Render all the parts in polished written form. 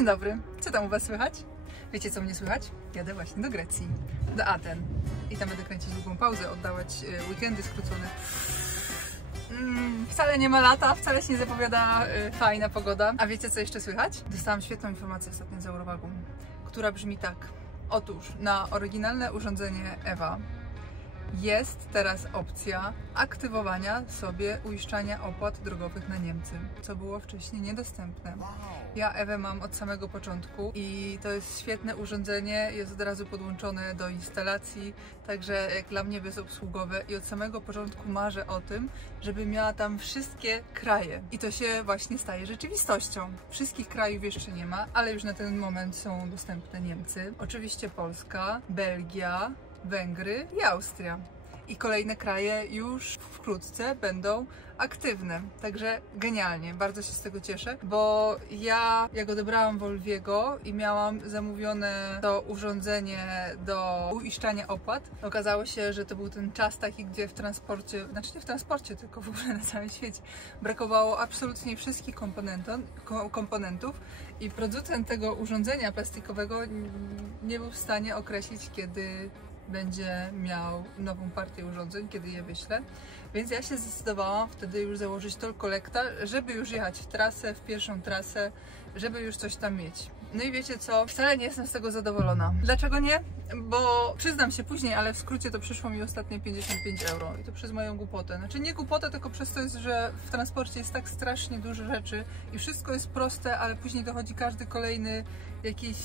Dzień dobry, co tam u Was słychać? Wiecie co mnie słychać? Jadę właśnie do Grecji, do Aten i tam będę kręcić długą pauzę, oddawać weekendy skrócone. Wcale nie ma lata, wcale się nie zapowiada fajna pogoda. A wiecie co jeszcze słychać? Dostałam świetną informację ostatnio z Eurowagu, która brzmi tak. Otóż na oryginalne urządzenie EVA jest teraz opcja aktywowania sobie uiszczania opłat drogowych na Niemcy, co było wcześniej niedostępne. Ja EVA mam od samego początku i to jest świetne urządzenie, jest od razu podłączone do instalacji, także jak dla mnie bezobsługowe i od samego początku marzę o tym, żeby miała tam wszystkie kraje. I to się właśnie staje rzeczywistością. Wszystkich krajów jeszcze nie ma, ale już na ten moment są dostępne Niemcy, oczywiście Polska, Belgia, Węgry i Austria. I kolejne kraje już wkrótce będą aktywne. Także genialnie, bardzo się z tego cieszę, bo ja jak odebrałam Volviego i miałam zamówione to urządzenie do uiszczania opłat, okazało się, że to był ten czas taki, gdzie w transporcie, znaczy nie w transporcie, tylko w ogóle na całym świecie, brakowało absolutnie wszystkich komponentów i producent tego urządzenia plastikowego nie był w stanie określić, kiedy będzie miał nową partię urządzeń, kiedy je wyślę. Więc ja się zdecydowałam wtedy już założyć toll collecta, żeby już jechać w trasę, w pierwszą trasę, żeby już coś tam mieć. No i wiecie co? Wcale nie jestem z tego zadowolona. Dlaczego nie? Bo przyznam się później, ale w skrócie to przyszło mi ostatnie 55 euro i to przez moją głupotę. Znaczy nie głupotę, tylko przez to jest, że w transporcie jest tak strasznie dużo rzeczy i wszystko jest proste, ale później dochodzi każdy kolejny jakiś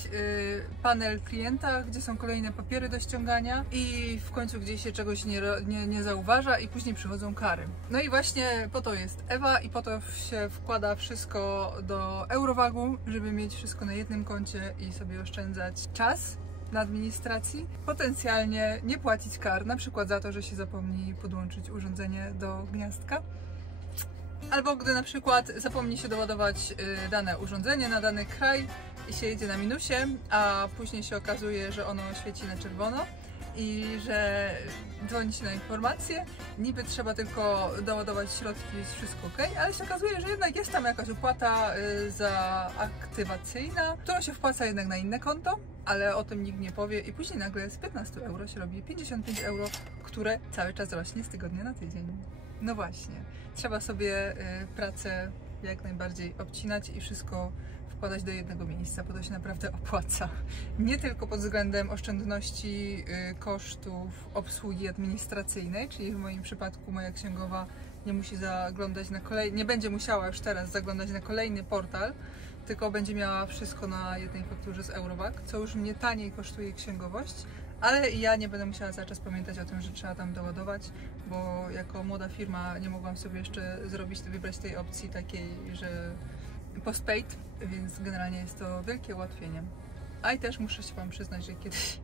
panel klienta, gdzie są kolejne papiery do ściągania i w końcu gdzieś się czegoś nie zauważa i później przychodzą kary. No i właśnie po to jest EVA i po to się wkłada wszystko do Eurowagu, żeby mieć wszystko na jednym koncie i sobie oszczędzać czas na administracji, potencjalnie nie płacić kar, na przykład za to, że się zapomni podłączyć urządzenie do gniazdka. Albo gdy na przykład zapomni się doładować dane urządzenie na dany kraj i się jedzie na minusie, a później się okazuje, że ono świeci na czerwono i że dzwoni się na informację, niby trzeba tylko doładować środki, jest wszystko ok, ale się okazuje, że jednak jest tam jakaś opłata aktywacyjna, którą się wpłaca jednak na inne konto, ale o tym nikt nie powie i później nagle z 15 euro się robi 55 euro, które cały czas rośnie z tygodnia na tydzień. No właśnie, trzeba sobie pracę jak najbardziej obcinać i wszystko wkładać do jednego miejsca, bo to się naprawdę opłaca. Nie tylko pod względem oszczędności kosztów obsługi administracyjnej, czyli w moim przypadku moja księgowa nie musi zaglądać na nie będzie musiała już teraz zaglądać na kolejny portal, tylko będzie miała wszystko na jednej fakturze z Eurowag, co już mnie taniej kosztuje księgowość, ale ja nie będę musiała cały czas pamiętać o tym, że trzeba tam doładować, bo jako młoda firma nie mogłam sobie jeszcze wybrać tej opcji takiej, że postpaid, więc generalnie jest to wielkie ułatwienie. A i też muszę się Wam przyznać, że kiedyś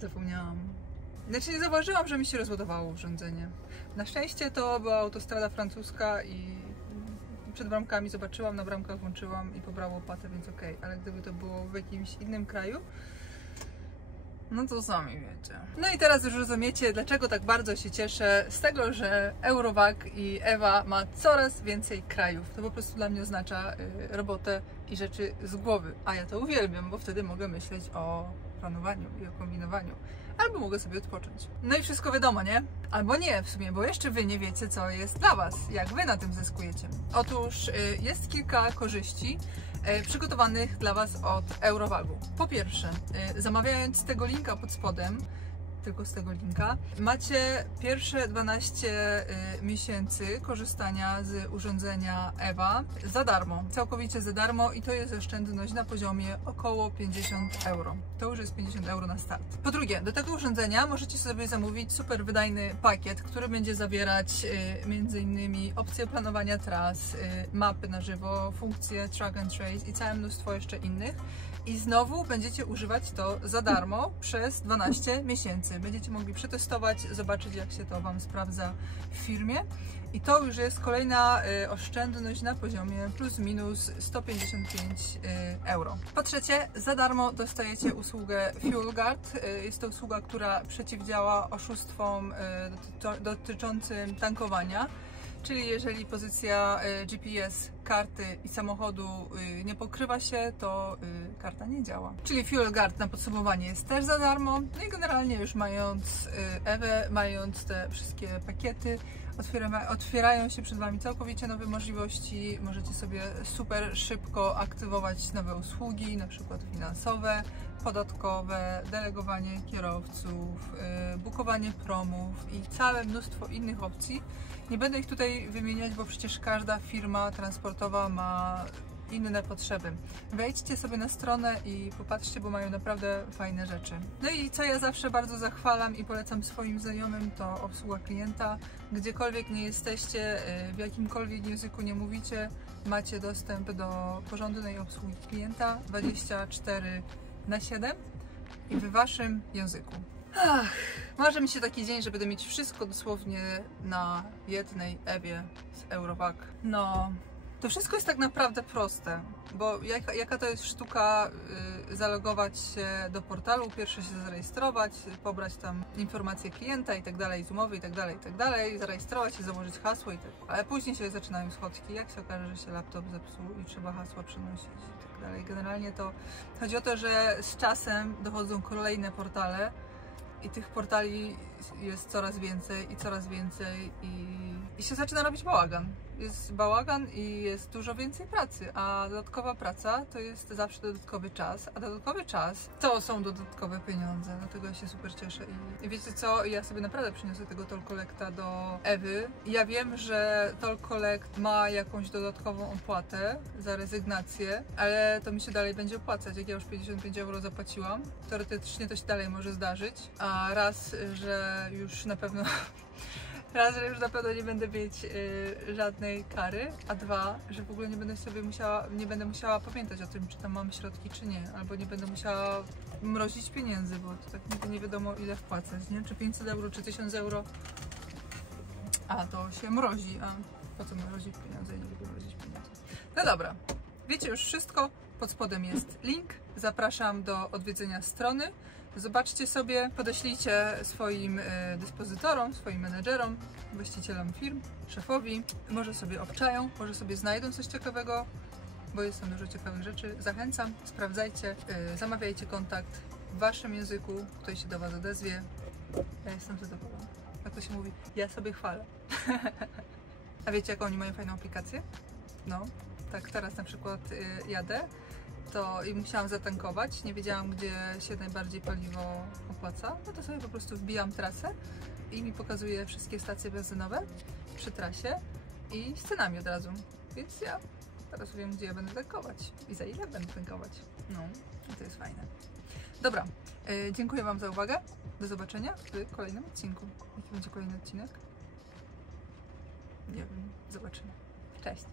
zapomniałam. Znaczy nie zauważyłam, że mi się rozładowało urządzenie. Na szczęście to była autostrada francuska i przed bramkami zobaczyłam, na bramkach włączyłam i pobrało opłatę, więc okej. Ale gdyby to było w jakimś innym kraju, no to sami wiecie. No i teraz już rozumiecie, dlaczego tak bardzo się cieszę z tego, że Eurowag i EVA ma coraz więcej krajów. To po prostu dla mnie oznacza robotę i rzeczy z głowy. A ja to uwielbiam, bo wtedy mogę myśleć o planowaniu i o kombinowaniu. Albo mogę sobie odpocząć. No i wszystko wiadomo, nie? Albo nie w sumie, bo jeszcze Wy nie wiecie, co jest dla Was, jak Wy na tym zyskujecie. Otóż jest kilka korzyści przygotowanych dla Was od Eurowagu. Po pierwsze, zamawiając z tego linka pod spodem, tylko z tego linka, macie pierwsze 12 miesięcy korzystania z urządzenia EVA za darmo, całkowicie za darmo i to jest oszczędność na poziomie około 50 euro. To już jest 50 euro na start. Po drugie, do tego urządzenia możecie sobie zamówić super wydajny pakiet, który będzie zawierać m.in. opcje planowania tras, mapy na żywo, funkcje track and trace i całe mnóstwo jeszcze innych. I znowu będziecie używać to za darmo przez 12 miesięcy. Będziecie mogli przetestować, zobaczyć jak się to Wam sprawdza w firmie. I to już jest kolejna oszczędność na poziomie plus minus 155 euro. Po trzecie, za darmo dostajecie usługę FuelGuard. Jest to usługa, która przeciwdziała oszustwom dotyczącym tankowania. czyli jeżeli pozycja GPS karty i samochodu nie pokrywa się, to karta nie działa. Czyli Fuel Guard na podsumowanie jest też za darmo. No i generalnie już mając Ewę, mając te wszystkie pakiety, otwierają się przed Wami całkowicie nowe możliwości. Możecie sobie super szybko aktywować nowe usługi, na przykład finansowe, podatkowe, delegowanie kierowców, bukowanie promów i całe mnóstwo innych opcji. Nie będę ich tutaj wymieniać, bo przecież każda firma transportowa ma inne potrzeby. Wejdźcie sobie na stronę i popatrzcie, bo mają naprawdę fajne rzeczy. No i co ja zawsze bardzo zachwalam i polecam swoim znajomym, to obsługa klienta. Gdziekolwiek nie jesteście, w jakimkolwiek języku nie mówicie, macie dostęp do porządnej obsługi klienta 24/7 i w Waszym języku. Marzy mi się taki dzień, że będę mieć wszystko dosłownie na jednej Ewie z Eurowag. No, to wszystko jest tak naprawdę proste, bo jaka to jest sztuka zalogować się do portalu, pierwsze się zarejestrować, pobrać tam informacje klienta i tak dalej, z umowy i tak dalej, zarejestrować się, założyć hasło i tak. Ale później się zaczynają schodki, jak się okaże, że się laptop zepsuł i trzeba hasła przenosić i tak dalej. Generalnie to chodzi o to, że z czasem dochodzą kolejne portale i tych portali jest coraz więcej i się zaczyna robić bałagan. Jest bałagan i jest dużo więcej pracy, a dodatkowa praca to jest zawsze dodatkowy czas, a dodatkowy czas to są dodatkowe pieniądze, dlatego ja się super cieszę i wiecie co, ja sobie naprawdę przyniosę tego Toll Collecta do Ewy. Ja wiem, że Toll Collect ma jakąś dodatkową opłatę za rezygnację, ale to mi się dalej będzie opłacać, jak ja już 55 € zapłaciłam, teoretycznie to się dalej może zdarzyć, a raz, że już na pewno nie będę mieć żadnej kary, a dwa, że w ogóle nie będę musiała pamiętać o tym, czy tam mam środki, czy nie, albo nie będę musiała mrozić pieniędzy, bo to tak nigdy nie wiadomo ile wpłacać, nie? Czy 500 €, czy 1000 €, a to się mrozi, a po co mrozić pieniądze? Nie lubię mrozić pieniędzy. No dobra, wiecie już wszystko, pod spodem jest link, zapraszam do odwiedzenia strony. Zobaczcie sobie, podeślijcie swoim dyspozytorom, swoim menedżerom, właścicielom firm, szefowi. Może sobie obczają, może sobie znajdą coś ciekawego, bo jest tam dużo ciekawych rzeczy. Zachęcam, sprawdzajcie, zamawiajcie kontakt w Waszym języku, ktoś się do Was odezwie. Ja jestem zadowolona. Jak to się mówi, ja sobie chwalę. A wiecie, jaką oni mają fajną aplikację? No, tak teraz na przykład jadę i musiałam zatankować, nie wiedziałam, gdzie się najbardziej paliwo opłaca, no to sobie po prostu wbijam trasę i mi pokazuje wszystkie stacje benzynowe przy trasie i z cenami od razu, więc ja teraz wiem, gdzie ja będę tankować i za ile będę tankować. No, i to jest fajne. Dobra, dziękuję Wam za uwagę, do zobaczenia w kolejnym odcinku. Jaki będzie kolejny odcinek? Nie wiem, zobaczymy. Cześć!